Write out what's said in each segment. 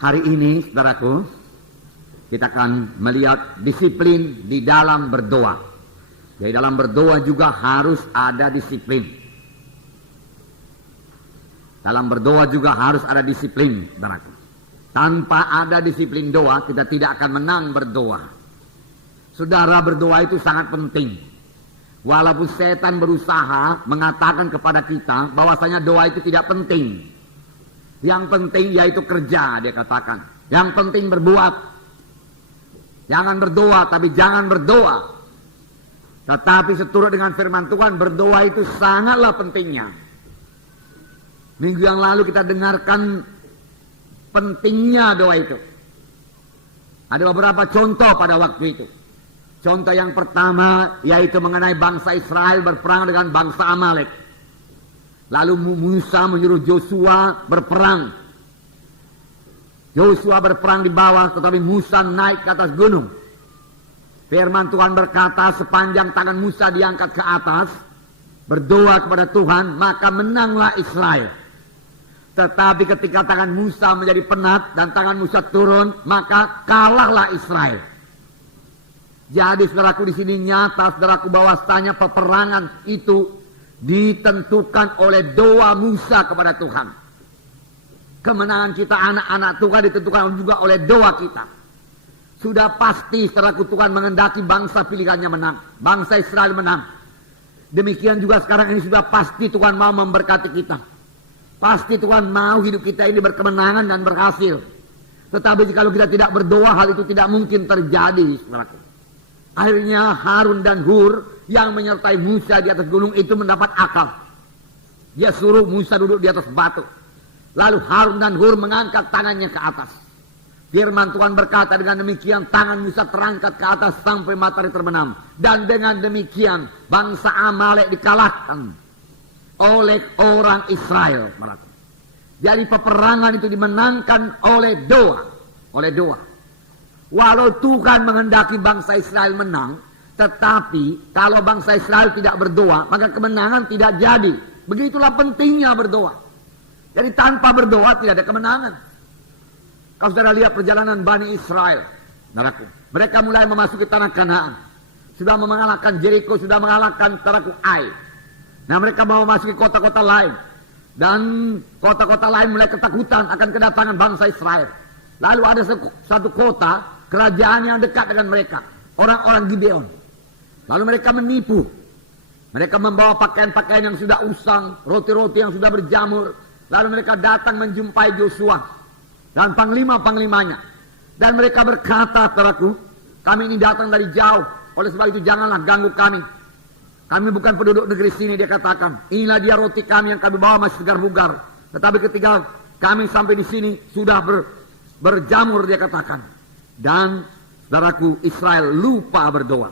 Hari ini, saudaraku, kita akan melihat disiplin di dalam berdoa. Jadi dalam berdoa juga harus ada disiplin. Dalam berdoa juga harus ada disiplin, saudaraku. Tanpa ada disiplin doa, kita tidak akan menang berdoa. Saudara, berdoa itu sangat penting. Walaupun setan berusaha mengatakan kepada kita bahwasanya doa itu tidak penting. Yang penting yaitu kerja, dia katakan. Yang penting berbuat. Jangan berdoa, tapi jangan berdoa. Tetapi seturut dengan firman Tuhan, berdoa itu sangatlah pentingnya. Minggu yang lalu kita dengarkan pentingnya doa itu. Ada beberapa contoh pada waktu itu. Contoh yang pertama yaitu mengenai bangsa Israel berperang dengan bangsa Amalek. Lalu Musa menyuruh Joshua berperang. Joshua berperang di bawah, tetapi Musa naik ke atas gunung. Firman Tuhan berkata, sepanjang tangan Musa diangkat ke atas, berdoa kepada Tuhan, maka menanglah Israel. Tetapi ketika tangan Musa menjadi penat dan tangan Musa turun, maka kalahlah Israel. Jadi saudaraku, di sini nyata saudaraku bahwasanya peperangan itu ditentukan oleh doa Musa kepada Tuhan. Kemenangan kita anak-anak Tuhan ditentukan juga oleh doa kita. Sudah pasti saudaraku, Tuhan mengendaki bangsa pilihannya menang, bangsa Israel menang. Demikian juga sekarang ini sudah pasti Tuhan mau memberkati kita. Pasti Tuhan mau hidup kita ini berkemenangan dan berhasil. Tetapi jika kita tidak berdoa, hal itu tidak mungkin terjadi, saudaraku. Akhirnya Harun dan Hur yang menyertai Musa di atas gunung itu mendapat akal. Dia suruh Musa duduk di atas batu. Lalu Harun dan Hur mengangkat tangannya ke atas. Firman Tuhan berkata, dengan demikian tangan Musa terangkat ke atas sampai matahari terbenam. Dan dengan demikian bangsa Amalek dikalahkan oleh orang Israel. Jadi peperangan itu dimenangkan oleh doa. Oleh doa. Walau Tuhan menghendaki bangsa Israel menang, tetapi kalau bangsa Israel tidak berdoa, maka kemenangan tidak jadi. Begitulah pentingnya berdoa. Jadi tanpa berdoa tidak ada kemenangan. Kalau saudara lihat perjalanan Bani Israel, saudaraku, mereka mulai memasuki tanah Kanaan. Sudah mengalahkan Jericho, sudah mengalahkan saudaraku Ai. Nah, mereka mau memasuki kota-kota lain. Dan kota-kota lain mulai ketakutan akan kedatangan bangsa Israel. Lalu ada satu kota, kerajaan yang dekat dengan mereka, orang-orang Gibeon. Lalu mereka menipu. Mereka membawa pakaian-pakaian yang sudah usang, roti-roti yang sudah berjamur. Lalu mereka datang menjumpai Joshua dan panglima-panglimanya. Dan mereka berkata, saudaraku, kami ini datang dari jauh. Oleh sebab itu janganlah ganggu kami. Kami bukan penduduk negeri sini, dia katakan. Inilah dia roti kami yang kami bawa masih segar-bugar. Tetapi ketika kami sampai di sini sudah berjamur, dia katakan. Dan saudaraku, Israel lupa berdoa.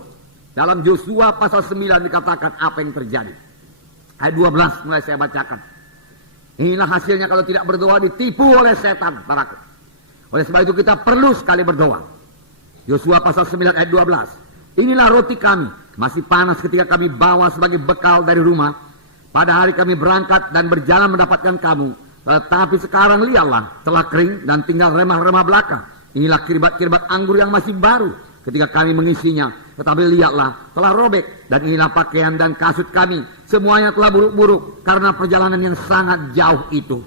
Dalam Joshua pasal 9 dikatakan apa yang terjadi. Ayat 12 mulai saya bacakan. Inilah hasilnya kalau tidak berdoa, ditipu oleh setan, saudaraku. Oleh sebab itu kita perlu sekali berdoa. Joshua pasal 9 ayat 12. Inilah roti kami, masih panas ketika kami bawa sebagai bekal dari rumah. Pada hari kami berangkat dan berjalan mendapatkan kamu. Tetapi sekarang lihatlah, telah kering dan tinggal remah-remah belaka. Inilah kirbat-kirbat anggur yang masih baru ketika kami mengisinya. Tetapi lihatlah, telah robek. Dan inilah pakaian dan kasut kami. Semuanya telah buruk-buruk karena perjalanan yang sangat jauh itu.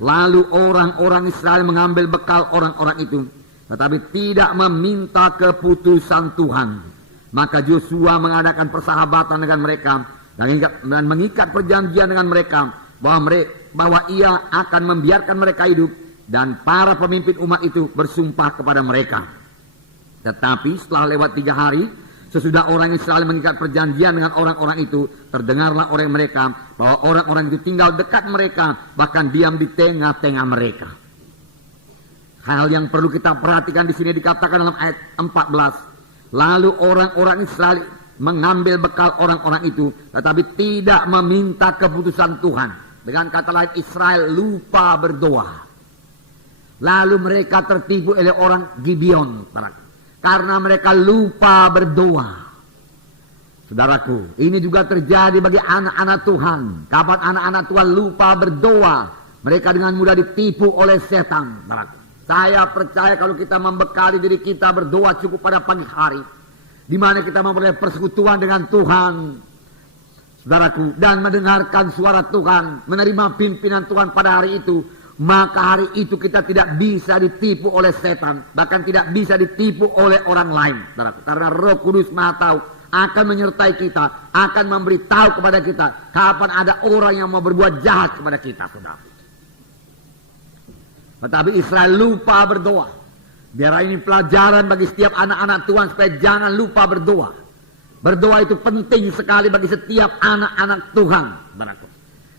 Lalu orang-orang Israel mengambil bekal orang-orang itu. Tetapi tidak meminta keputusan Tuhan. Maka Joshua mengadakan persahabatan dengan mereka. Dan mengikat perjanjian dengan mereka. Bahwa ia akan membiarkan mereka hidup. Dan para pemimpin umat itu bersumpah kepada mereka. Tetapi setelah lewat 3 hari, sesudah orang Israel mengikat perjanjian dengan orang-orang itu, terdengarlah oleh mereka bahwa orang-orang itu tinggal dekat mereka, bahkan diam di tengah-tengah mereka. Hal yang perlu kita perhatikan di sini dikatakan dalam ayat 14. Lalu orang-orang Israel mengambil bekal orang-orang itu, tetapi tidak meminta keputusan Tuhan. Dengan kata lain, Israel lupa berdoa. Lalu mereka tertipu oleh orang Gibeon, karena mereka lupa berdoa. Saudaraku, ini juga terjadi bagi anak-anak Tuhan. Kapan anak-anak Tuhan lupa berdoa, mereka dengan mudah ditipu oleh setan. Saudaraku, Saya percaya kalau kita membekali diri kita berdoa cukup pada pagi hari, di mana kita memperoleh persekutuan dengan Tuhan, saudaraku, dan mendengarkan suara Tuhan, menerima pimpinan Tuhan pada hari itu, maka hari itu kita tidak bisa ditipu oleh setan, bahkan tidak bisa ditipu oleh orang lain, saudaraku. Karena Roh Kudus Maha Tahu akan menyertai kita, akan memberitahu kepada kita kapan ada orang yang mau berbuat jahat kepada kita, saudara. Tetapi Israel lupa berdoa. Biar ini pelajaran bagi setiap anak-anak Tuhan supaya jangan lupa berdoa. Berdoa itu penting sekali bagi setiap anak-anak Tuhan, saudaraku.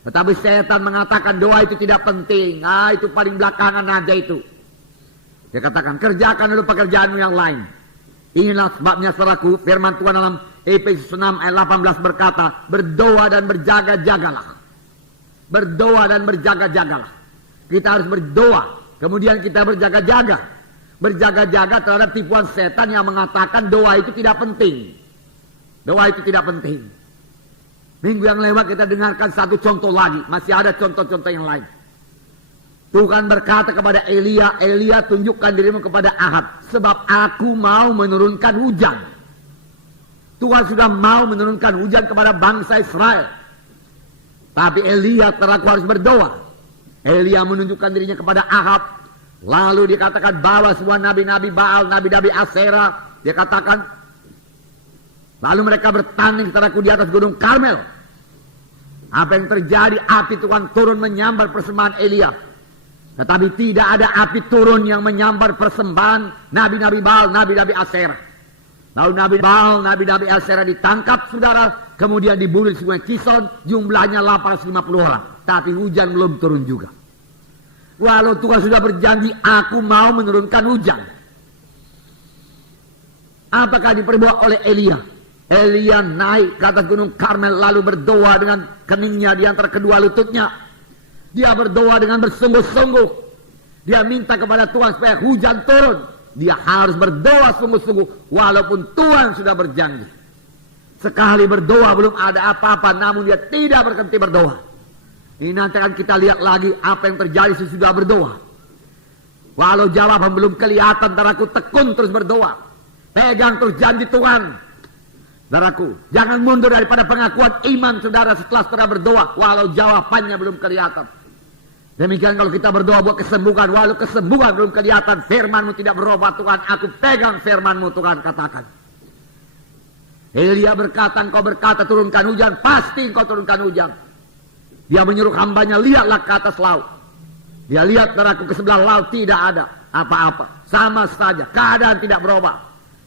Tetapi setan mengatakan doa itu tidak penting. Itu paling belakangan aja itu. Dia katakan, kerjakan dulu pekerjaanmu yang lain. Inilah sebabnya, saudaraku, firman Tuhan dalam Efesus 6 ayat 18 berkata, berdoa dan berjaga-jagalah. Berdoa dan berjaga-jagalah. Kita harus berdoa, kemudian kita berjaga-jaga. Berjaga-jaga terhadap tipuan setan yang mengatakan doa itu tidak penting. Doa itu tidak penting. Minggu yang lewat kita dengarkan satu contoh lagi. Masih ada contoh-contoh yang lain. Tuhan berkata kepada Elia, Elia tunjukkan dirimu kepada Ahab, sebab aku mau menurunkan hujan. Tuhan sudah mau menurunkan hujan kepada bangsa Israel. Tapi Elia terlaku harus berdoa. Elia menunjukkan dirinya kepada Ahab. Lalu dikatakan bawa semua nabi-nabi Baal, nabi-nabi Asera. Dia katakan, lalu mereka bertanding terlaku di atas gunung Karmel. Apa yang terjadi? Api Tuhan turun menyambar persembahan Elia. Tetapi tidak ada api turun yang menyambar persembahan nabi-nabi Baal, nabi-nabi Asera. Lalu nabi Baal, nabi-nabi Asera ditangkap, saudara. Kemudian dibunuh di sungai Kison, jumlahnya 850 orang. Tapi hujan belum turun juga. Walau Tuhan sudah berjanji, aku mau menurunkan hujan. Apakah diperbuat oleh Elia? Elia naik ke atas gunung Karmel lalu berdoa dengan keningnya di antara kedua lututnya. Dia berdoa dengan bersungguh-sungguh. Dia minta kepada Tuhan supaya hujan turun. Dia harus berdoa sungguh-sungguh walaupun Tuhan sudah berjanji. Sekali berdoa belum ada apa-apa, namun dia tidak berhenti berdoa. Ini nanti akan kita lihat lagi apa yang terjadi sesudah berdoa. Walau jawaban belum kelihatan, saudaraku, tekun terus berdoa. Pegang terus janji Tuhan. Saudaraku, jangan mundur daripada pengakuan iman saudara setelah berdoa, walau jawabannya belum kelihatan. Demikian kalau kita berdoa buat kesembuhan, walau kesembuhan belum kelihatan, firman-Mu tidak berubah Tuhan, aku pegang firman-Mu Tuhan, katakan. Elia berkata, engkau berkata turunkan hujan, pasti engkau turunkan hujan. Dia menyuruh hambanya, lihatlah ke atas laut. Dia lihat, saudaraku, ke sebelah laut tidak ada apa-apa, sama saja, keadaan tidak berubah.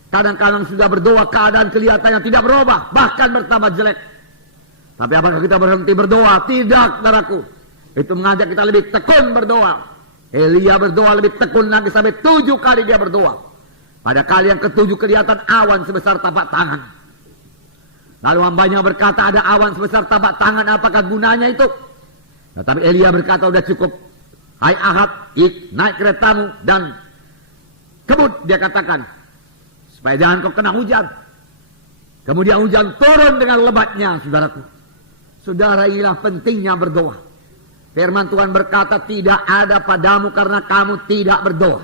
Kadang-kadang sudah berdoa, keadaan kelihatannya tidak berubah, bahkan bertambah jelek. Tapi apakah kita berhenti berdoa? Tidak, saudaraku. Itu mengajak kita lebih tekun berdoa. Elia berdoa lebih tekun lagi sampai 7 kali dia berdoa. Pada kali yang ke-7 kelihatan awan sebesar tapak tangan. Lalu hambanya berkata, ada awan sebesar tapak tangan, apakah gunanya itu? Tetapi Elia berkata, udah cukup. Hai Ahab, naik keretamu dan kebut, dia katakan, supaya jangan kau kena hujan. Kemudian hujan turun dengan lebatnya, saudaraku. Saudara, inilah pentingnya berdoa. Firman Tuhan berkata, tidak ada padamu karena kamu tidak berdoa.